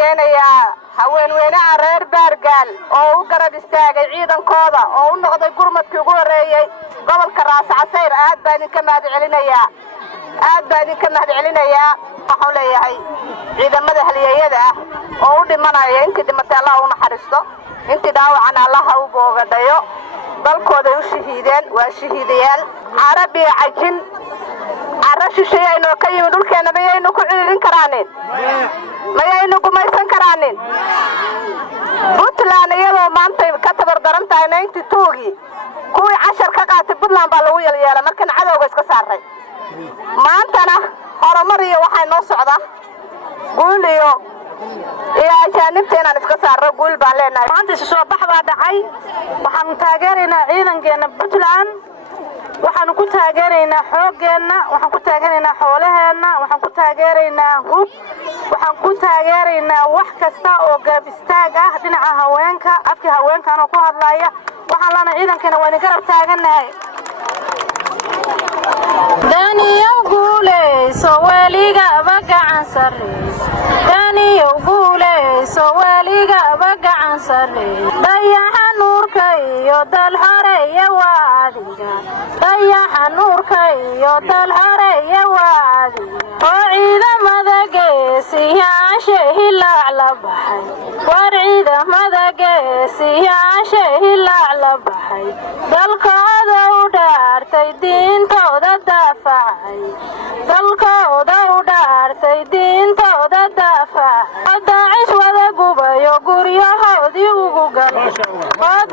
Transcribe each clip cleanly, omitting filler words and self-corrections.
hambalyeynaya haweenweynaha reer Baargaal oo u garab istaagay ciidankooda oo u noqday gurmadkii ugu horeeyay gobolka Raas Casayr. aad baan idinka mahadcelinayaa waxaan leeyahay ciidamada halyeeyada ah oo u dhimanaya intii dhimatay Allah u naxariisto, intii dhaawacana Allah u boogadhayo. dalkooda u shahiideen, waa shahiidayaal. Carabi cajin arashishay aynu ka yimid dhulkeena mayaynu ku ciirin karaanin, mayaynu gumaysan karaanin. Puntland iyadoo maanta ka tabar daran tahay 92gii kuwii cashar ka qaatay Puntland baa lagu yeelay markan cadowga iska saaray. maantana horumar iyo waxay noo socda guul iyo ajaanibteena iska saaro guul baan leenahay. maanta soo bax baa dhacay, waxaan taageeraynaa ciidankeena Puntland, waxaan ku taageeraynaa xooggeena, waxaan ku taageeraynaa xoolaheena, waxaan ku taageeraynaa hub, waxaan ku taageeraynaa wax kasta oo gaab istaag ah dhinaca haweenka, afka haweenka oo ku hadlaya. waxaan lana ciidankeena waa garab taaganahay. daniyo guuleyso waliga gacan sareys, daniyo guuleyso waliga gacan sareys. dayaxa nuurka iyo dal xoreeya waadiga, dayaxa nuurka iyo dal xoreeya waadiga. oo ciidamada geesiyaasha hilaac la baxay, war ciidamada geesiyaasha hilaac la baxay. dalkooda u dhaartay diintooda daafacay, dalkooda u dhaartay diintooda daafacay. daacish wada gubayo guryahoodii ugu galay,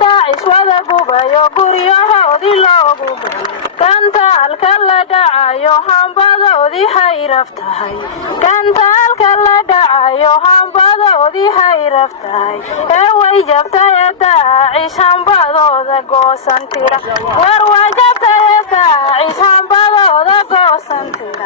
daacish wada gubayo guryahoodii loogu galay. gantaalka la dhacayo hambadoodii hayraf tahay, gantaalka la dhacayo hambadoodii hayraf tahay. way jabtay daacish hambadooda goosan tira, war waa jabtay daacish hambadooda goosan tira.